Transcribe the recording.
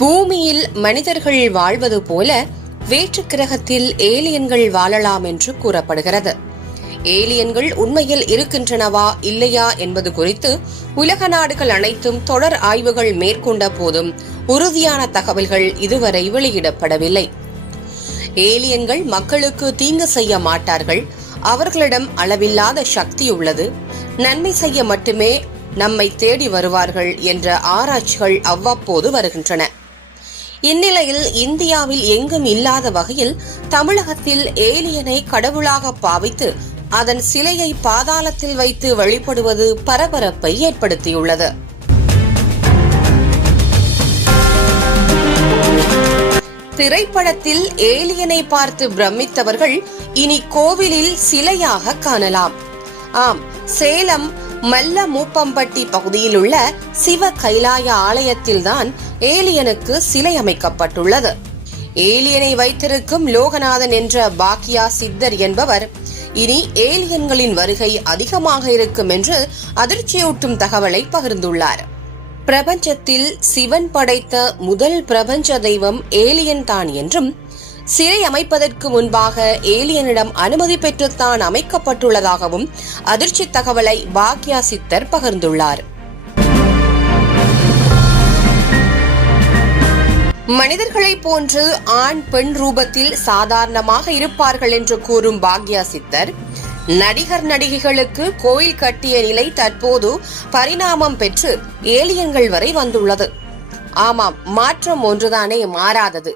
பூமியில் மனிதர்கள் வாழ்வது போல வேற்று கிரகத்தில் ஏலியன்கள் வாழலாம் என்று கூறப்படுகிறது. ஏலியன்கள் உண்மையில் இருக்கின்றனவா இல்லையா என்பது குறித்து உலக நாடுகள் அனைத்தும் தொடர் ஆய்வுகள் மேற்கொண்ட போதும் உறுதியான தகவல்கள் இதுவரை வெளியிடப்படவில்லை. ஏலியன்கள் மக்களுக்கு தீங்கு செய்ய மாட்டார்கள், அவர்களிடம் அளவில்லாத சக்தி உள்ளது, நன்மை செய்ய மட்டுமே நம்மை தேடி வருவார்கள் என்ற ஆராய்ச்சிகள் அவ்வப்போது வருகின்றன. இந்நிலையில் இந்தியாவில் எங்கும் இல்லாத வகையில் தமிழகத்தில் ஏலியனை கடவுளாக பாவித்து அதன் சிலையை பாதாளத்தில் வைத்து வழிபடுவது பரபரப்பை ஏற்படுத்தியுள்ளது. திரைப்படத்தில் ஏலியனை பார்த்து பிரமித்தவர்கள் இனி கோவிலில் சிலையாக காணலாம். ஆம், சேலம் மல்லமூப்பம்பட்டி பகுதியில் உள்ள சிவ கைலாய ஆலயத்தில்தான் ஏலியனுக்கு சிலை அமைக்கப்பட்டுள்ளது. ஏலியனை வைத்திருக்கும் லோகநாதன் என்ற பாக்கியா சித்தர் என்பவர் இனி ஏலியன்களின் வருகை அதிகமாக இருக்கும் என்று அதிர்ச்சியூட்டும் தகவலை பகிர்ந்துள்ளார். பிரபஞ்சத்தில் சிவன் படைத்த முதல் பிரபஞ்ச தெய்வம் ஏலியன் தான் என்றும், சிலை அமைப்பதற்கு முன்பாக ஏலியனிடம் அனுமதி பெற்றுத்தான் அமைக்கப்பட்டுள்ளதாகவும் அதிர்ச்சி தகவலை பாக்யா சித்தர் பகிர்ந்துள்ளார். மனிதர்களைப் போன்று ஆண் பெண் ரூபத்தில் சாதாரணமாக இருப்பார்கள் என்று கூறும் பாக்யா சித்தர், நடிகர் நடிகைகளுக்கு கோயில் கட்டிய நிலை தற்போது பரிணாமம் பெற்று ஏலியன்கள் வரை வந்துள்ளது. ஆமாம், மாற்றம் ஒன்றுதானே மாறாதது.